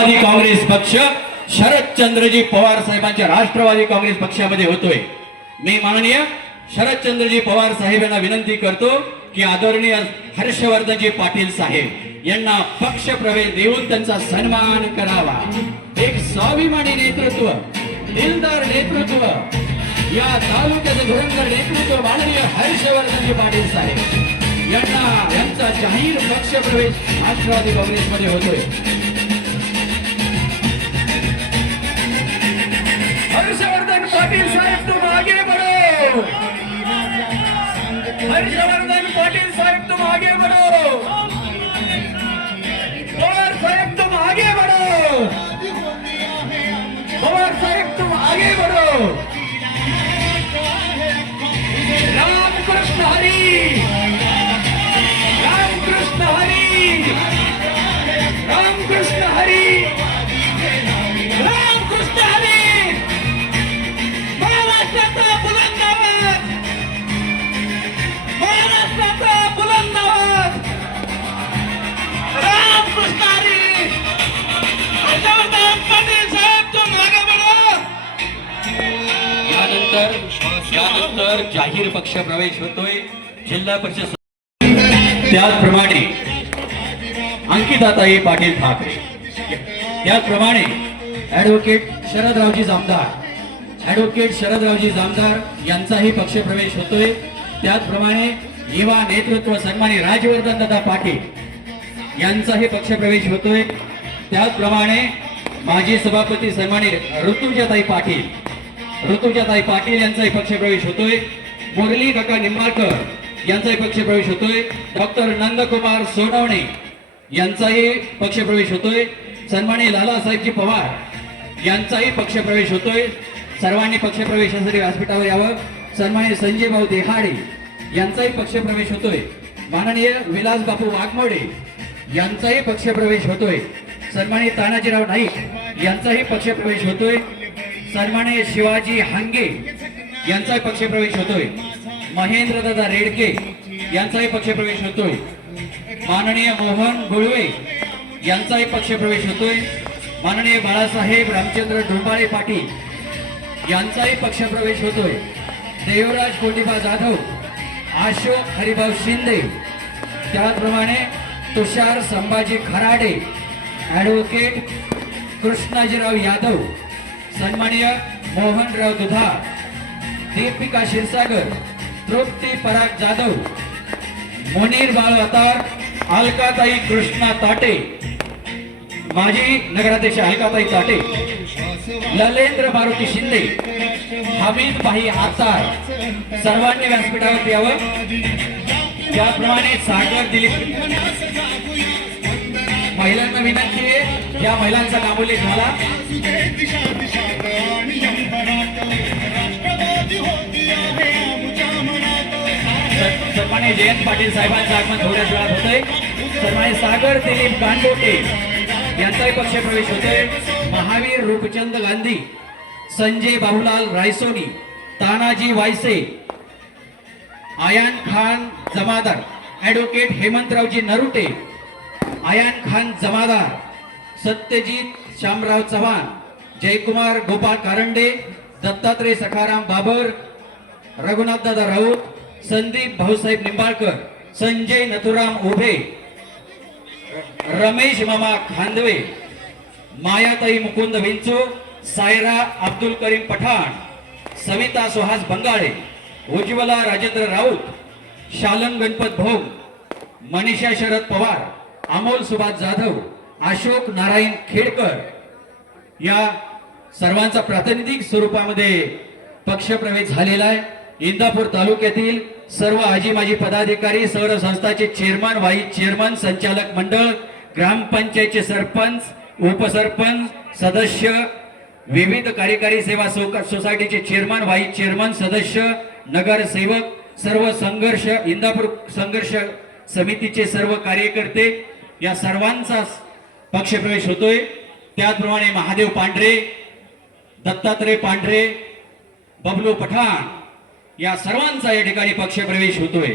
राष्ट्रवादी काँग्रेस पक्ष शरदचंद्रजी पवार साहेबांच्या राष्ट्रवादी काँग्रेस पक्षामध्ये होतोय. मी माननीय शरदचंद्रजी पवार साहेब यांना विनंती करतो की आदरणीय हर्षवर्धनजी पाटील साहेब यांना पक्ष प्रवेश देऊन त्यांचा सन्मान करावा. एक स्वाभिमानी नेतृत्व दिलदार नेतृत्व या तालुक्याचं धुरंधर नेतृत्व माननीय हर्षवर्धनजी पाटील साहेब यांना यांचा जाहीर पक्ष प्रवेश राष्ट्रवादी काँग्रेसमध्ये होतोय. রামকৃষ্ণ হরি। जाहीर पक्ष प्रवेश होतोय. जिल्हा परिषद त्याचप्रमाणे अंकिताताई पाटील ठाकरे. त्याचप्रमाणे ऍडव्होकेट शरदरावजी जामदार. ऍडव्होकेट शरदरावजी जामदार यांचाही पक्ष प्रवेश होतोय. त्याचप्रमाणे युवा नेतृत्व सन्मानी राजवर्धन दादा पाटील यांचाही पक्ष प्रवेश होतोय. त्याचप्रमाणे माजी सभापती सन्मानी ऋतुजाताई पाटील. ऋतुजाताई पाटील यांचाही पक्ष प्रवेश होतोय. मुरली काका निंबाळकर यांचाही पक्ष प्रवेश होतोय. डॉक्टर नंदकुमार सोनवणे यांचाही पक्ष प्रवेश होतोय. सन्मानी लालासाहेबजी पवार यांचाही पक्ष प्रवेश होतोय. सर्वांनी पक्ष प्रवेशासाठी व्यासपीठावर यावं. सन्मानी संजय भाऊ देहाडे यांचाही पक्ष प्रवेश होतोय. माननीय विलास बापू वाघमोडे यांचाही पक्ष प्रवेश होतोय. सन्मानित तानाजीराव नाईक यांचाही पक्ष प्रवेश होतोय. सन्मानित शिवाजी हांगे यांचाही पक्षप्रवेश होतोय. महेंद्र दादा रेडके यांचाही पक्ष प्रवेश होतोय. माननीय मोहन गुळवे यांचाही पक्ष प्रवेश होतोय. माननीय बाळासाहेब रामचंद्र डोंबाळे पाटील यांचाही पक्षप्रवेश होतोय. देवराज कोंडिबा जाधव अशोक हरिभाऊ शिंदे त्याचप्रमाणे तुषार संभाजी खराडे ॲडव्होकेट कृष्णाजीराव यादव सन्माननीय मोहनराव दुधा दीपिका क्षीरसागर तृप्ती पराग जाधव मुनीर बाळ अलकाताई कृष्णा ताटे माजी नगराध्यक्ष अलकाताई ताटे ललेंद्र मारुती शिंदे हमीद भाई आतार सर्वांनी व्यासपीठावर यावं. त्याप्रमाणे सागर दिलीप. महिलांना विनंती आहे या महिलांचा नामोल्लेख झाला. सन्मान्य जयंत पाटील साहेबांचं आगमन थोड्याच वेळात होतंय. सन्मान्य सागर दिलीप गांडोटे यांचाही पक्ष प्रवेश होतोय. महावीर रूपचंद गांधी संजय बाबूलाल रायसोनी तानाजी वायसे आयान खान जमादार ऍडव्होकेट हेमंतरावजी नरुटे आयान खान जमादार सत्यजित श्यामराव चव्हाण जयकुमार गोपाळ कारंडे दत्तात्रय सखाराम बाबर रघुनाथदादा राऊत संदीप भाऊसाहेब निंबाळकर संजय नथुराम उभे रमेश मामा खांदवे मायाताई मुकुंद विंचू सायरा अब्दुल करीम पठाण सविता सुहास बंगाळे उज्ज्वला राजेंद्र राऊत शालन गणपत भोग मनीषा शरद पवार अमोल सुभाष जाधव अशोक नारायण खेडकर. या सर्वांचा प्रातिनिधिक स्वरूपामध्ये पक्षप्रवेश झालेला आहे. इंदापूर तालुक्यातील सर्व आजी माजी पदाधिकारी सर्व संस्थाचे चेअरमन व्हाईस चेअरमन संचालक मंडळ ग्रामपंचायतचे सरपंच उपसरपंच सदस्य विविध कार्यकारी सेवा सो- सोसायटीचे चेअरमन व्हाईस चेअरमन सदस्य नगरसेवक सर्व संघर्ष इंदापूर संघर्ष समितीचे सर्व कार्यकर्ते या सर्वांचा पक्षप्रवेश होतोय. त्याचप्रमाणे महादेव पांढरे दत्तात्रय पांढरे बबलू पठाण या सर्वांचा या ठिकाणी पक्षप्रवेश होतोय.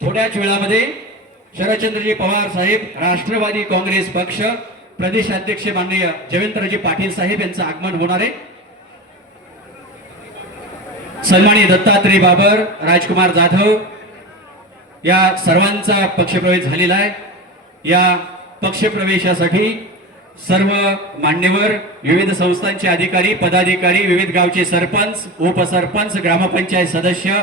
थोड्याच वेळामध्ये शरदचंद्रजी पवार साहेब राष्ट्रवादी काँग्रेस पक्ष प्रदेशाध्यक्ष माननीय जयवंतराजे पाटील साहेब यांचं आगमन होणार आहे. सन्मानी दत्तात्रय बाबर राजकुमार जाधव या सर्वांचा पक्षप्रवेश झालेला आहे. या पक्षप्रवेशासाठी सर्व मान्यवर विविध संस्थांचे अधिकारी पदाधिकारी विविध गावचे सरपंच उपसरपंच ग्रामपंचायत सदस्य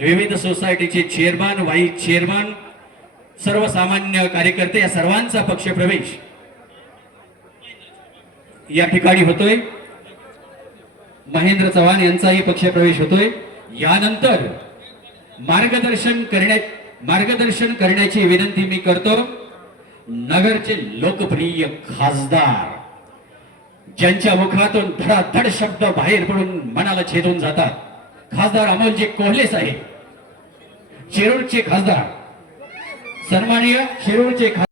विविध सोसायटीचे चेअरमन व्हाईस चेअरमन सर्वसामान्य कार्यकर्ते या सर्वांचा पक्षप्रवेश या ठिकाणी होतोय. महेंद्र चव्हाण यांचाही पक्षप्रवेश होतोय. यानंतर मार्गदर्शन करण्या मार्गदर्शन करण्याची विनंती मी करतो. नगरचे लोकप्रिय खासदार ज्यांच्या मुखातून धडाधड शब्द बाहेर पडून मनाला छेदून जातात. खासदार अमोलजी कोल्हे साहेब शिरूरचे खासदार. सन्माननीय शिरूरचे खासदार